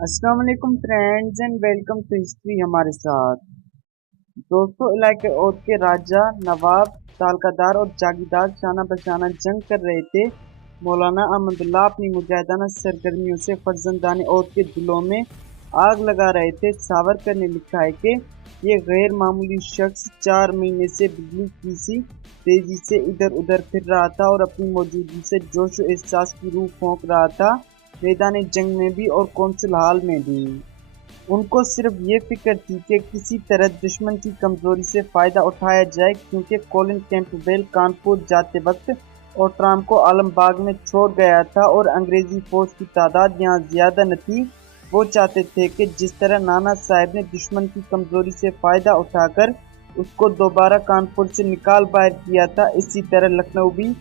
अस्सलाम वालेकुम friends and welcome to history हमारे साथ। दोस्तों, इलाके औध के राजा, नवाब, तालकादार और जागीरदार शाना बशाना जंग कर रहे थे। मौलाना अहमदुल्लाह अपनी मुजाहिदाना सरगर्मियों से फर्जंदान औध के दिलों में आग लगा रहे थे। सावरकर ने लिखा है कि ये गैर मामूली शख्स 4 महीने से बिजली की सी तेजी से इधर उधर फिर रहा था और अपनी मौजूदगी से जोश और एहसास की रूह फूंक रहा था, मैदान जंग में भी और कौंसिल हाल में भी। उनको सिर्फ ये फिक्र थी कि किसी तरह दुश्मन की कमजोरी से फायदा उठाया जाए, क्योंकि कॉलिन कैंपबेल कानपुर जाते वक्त ओट्राम को आलमबाग में छोड़ गया था और अंग्रेजी फौज की तादाद यहाँ ज्यादा न थी। वो चाहते थे कि जिस तरह नाना साहब ने दुश्मन की कमजोरी से फायदा उठाकर उसको दोबारा कानपुर से निकाल बाहर किया था, इसी तरह लखनऊ भी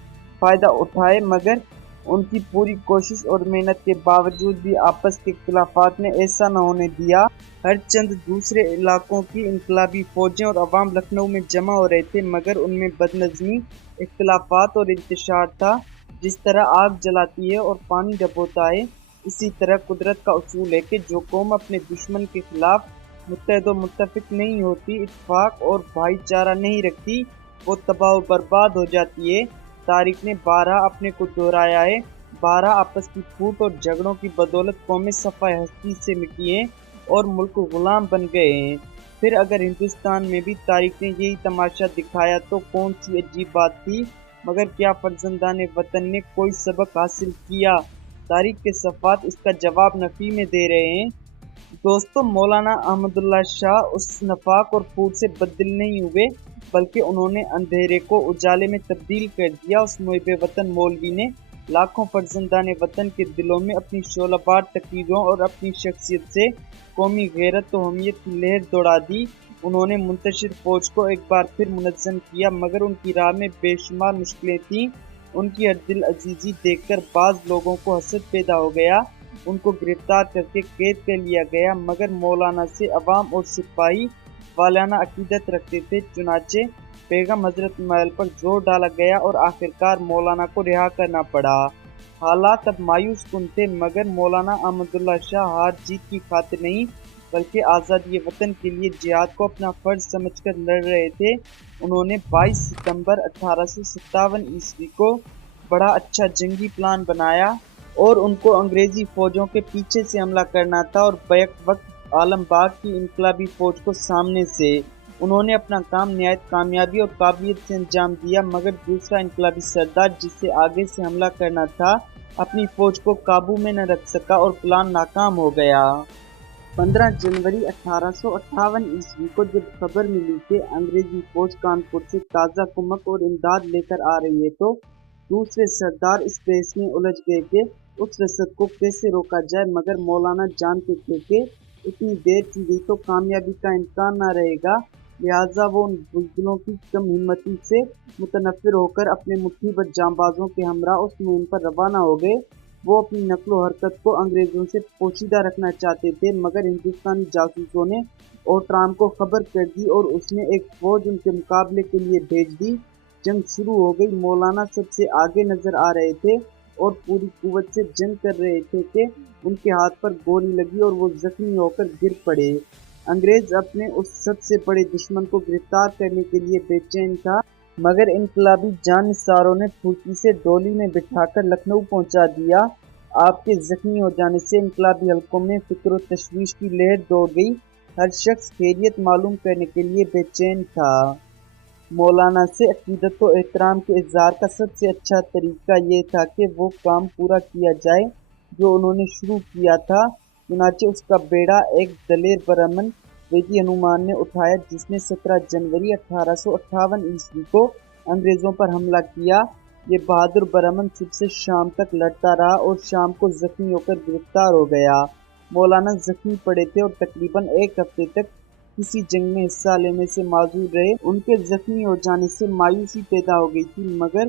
फायदा उठाए। मगर उनकी पूरी कोशिश और मेहनत के बावजूद भी आपस के इख्तिलाफात ने ऐसा न होने दिया। हर चंद दूसरे इलाकों की इनकलाबी फौजें और अवाम लखनऊ में जमा हो रहे थे, मगर उनमें बदनज़मी, इख्तिलाफात और इंतशार था। जिस तरह आग जलाती है और पानी डबोता है, इसी तरह कुदरत का उसूल है कि जो कौम अपने दुश्मन के खिलाफ मुत्तहद व मुत्तफिक नहीं होती, इत्तेफाक और भाईचारा नहीं रखती, वो तबाह व बर्बाद हो जाती है। तारीख ने 12 अपने को दोहराया है। 12 आपस की फूट और झगड़ों की बदौलत कौमें सफ़ाए हस्ती से मिटी हैं और मुल्क गुलाम बन गए हैं। फिर अगर हिंदुस्तान में भी तारीख ने यही तमाशा दिखाया तो कौन सी अजीब बात थी। मगर क्या फर्जंदान वतन ने कोई सबक हासिल किया? तारीख के सफ़ात इसका जवाब नफ़ी में दे रहे हैं। दोस्तों, मौलाना अहमदुल्ला शाह उस नफाक और फूट से बददिल नहीं हुए, बल्कि उन्होंने अंधेरे को उजाले में तब्दील कर दिया। उस मुहिब वतन मौलवी ने लाखों फर्जंदान वतन के दिलों में अपनी शोलाबार तकरीरों और अपनी शख्सियत से कौमी गैरत व हमीयत की लहर दौड़ा दी। उन्होंने मुंतशिर फौज को एक बार फिर मुनज़्ज़म किया, मगर उनकी राह में बेशुमार मुश्किलें थीं। उनकी हर दिल अजीज़ी देखकर बाज़ लोगों को हसद पैदा हो गया। उनको गिरफ्तार करके कैद कर लिया गया, मगर मौलाना से अवाम और सिपाही वालाना अकीदत रखते थे। चुनाचे बेगम हजरत महल पर जोर डाला गया और आखिरकार मौलाना को रिहा करना पड़ा। हालात अब मायूस कुन थे, मगर मौलाना अहमदुल्ला शाह हार जीत की खातिर नहीं, बल्कि आज़ादी वतन के लिए जिहाद को अपना फर्ज समझकर लड़ रहे थे। उन्होंने 22 सितंबर 1857 ईस्वी को बड़ा अच्छा जंगी प्लान बनाया और उनको अंग्रेजी फौजों के पीछे से हमला करना था और बैक वक्त आलमबाग की इनकलाबी फौज को सामने से। उन्होंने अपना काम निहायत कामयाबी और काबिलियत से अंजाम दिया, मगर दूसरा इनकलाबी सरदार जिसे आगे से हमला करना था, अपनी फौज को काबू में न रख सका और प्लान नाकाम हो गया। 15 जनवरी 1858 ईस्वी को जब खबर मिली कि अंग्रेजी फौज कानपुर से ताज़ा कुमक और इमदाद लेकर आ रही है, तो दूसरे सरदार इस बहस में उलझ गए कि उस रसद को कैसे रोका जाए। मगर मौलाना जानते थे कि इतनी देर की गई तो कामयाबी का इम्कान न रहेगा, लिहाजा वो उन बुज़दिलों की कम हिम्मती से मुतनफ़िर होकर अपने मुट्ठीभर जांबाजों के हमरा उस मुहिम पर रवाना हो गए। वो अपनी नकलो हरकत को अंग्रेजों से पोशीदा रखना चाहते थे, मगर हिंदुस्तानी जासूसों ने ओट्राम को खबर कर दी और उसने एक फौज उनके मुकाबले के लिए भेज दी। जंग शुरू हो गई। मौलाना सबसे आगे नजर आ रहे थे और पूरी कुव्वत से जंग कर रहे थे कि उनके हाथ पर गोली लगी और वो जख्मी होकर गिर पड़े। अंग्रेज अपने उस सबसे बड़े दुश्मन को गिरफ्तार करने के लिए बेचैन था, मगर इनकलाबी जानिसारों ने फुर्ती से डोली में बिठाकर लखनऊ पहुंचा दिया। आपके जख्मी हो जाने से इनकलाबी हलकों में फिक्र व तशवीश की लहर दौड़ गई। हर शख्स खैरियत मालूम करने के लिए बेचैन था। मौलाना से अकीदत व एहतराम के इज़हार का सबसे अच्छा तरीका ये था कि वो काम पूरा किया जाए जो उन्होंने शुरू किया था। चुनाचे उसका बेड़ा एक दलेर बरहमन वेदी हनुमान ने उठाया, जिसने 17 जनवरी 1858 ईस्वी को अंग्रेज़ों पर हमला किया। ये बहादुर बरहमन सुबह से शाम तक लड़ता रहा और शाम को जख्मी होकर गिरफ्तार हो गया। मौलाना जख्मी पड़े थे और तकरीबन एक हफ्ते तक किसी जंग में हिस्सा लेने से माजूर रहे। उनके जख्मी हो जाने से मायूसी पैदा हो गई थी, मगर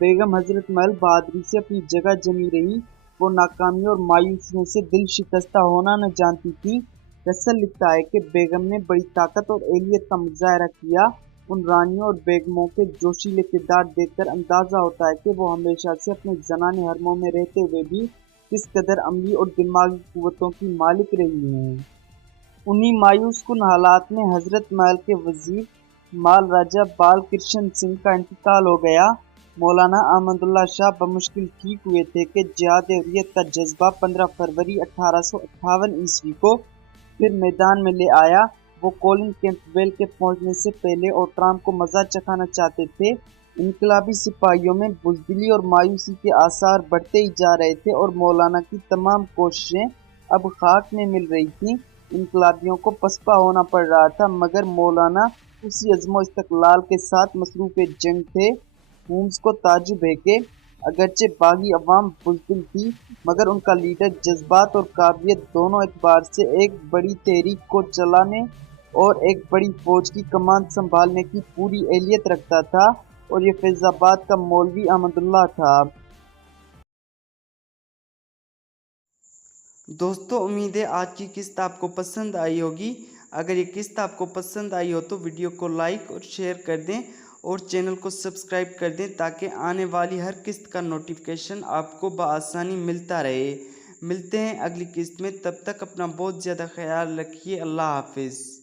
बेगम हजरत महल बहादुरी से अपनी जगह जमी रही। वो नाकामी और मायूसियों से दिल शिकस्ता होना न जानती थी। रसल लिखता है कि बेगम ने बड़ी ताकत और एलियत का मुजाहरा किया। उन रानियों और बेगमों के जोशीले किरदार देखकर अंदाजा होता है कि वो हमेशा से अपने जनाने हरमों में रहते हुए भी किस कदर अमली और दिमागी कुव्वतों की मालिक रही हैं। उन्हीं मायूस कुन हालात में हजरत महल के वजीर माल राजा बाल कृष्ण सिंह का इंतकाल हो गया। मौलाना अहमदुल्ला शाह बमुश्किल ठीक हुए थे कि जिहाद हुर्रियत का जज्बा 15 फरवरी 1858 ईस्वी को फिर मैदान में ले आया। वो कॉलिन कैंपबेल के पहुंचने से पहले ओट्राम को मजा चखाना चाहते थे। इनकलाबी सिपाहियों में बुज़दिली और मायूसी के आसार बढ़ते ही जा रहे थे और मौलाना की तमाम कोशिशें अब खाक में मिल रही थीं। इनकलाबियों को पसपा होना पड़ रहा था, मगर मौलाना उसी अज़्मो इस्तक़लाल के साथ मसरूफ़ जंग थे। होम्स को ताज्जुब है कि अगरचे बागी अवाम बुज़दिल थी, मगर उनका लीडर जज्बात और काबिलियत दोनों एतबार से एक बड़ी तहरीक को चलाने और एक बड़ी फौज की कमान संभालने की पूरी एहलियत रखता था, और ये फैज़ाबाद का मौलवी अहमदुल्ला था। दोस्तों, उम्मीद है आज की किस्त आपको पसंद आई होगी। अगर ये किस्त आपको पसंद आई हो तो वीडियो को लाइक और शेयर कर दें और चैनल को सब्सक्राइब कर दें ताकि आने वाली हर किस्त का नोटिफिकेशन आपको बआसानी मिलता रहे। मिलते हैं अगली किस्त में, तब तक अपना बहुत ज़्यादा ख्याल रखिए। अल्लाह हाफिज़।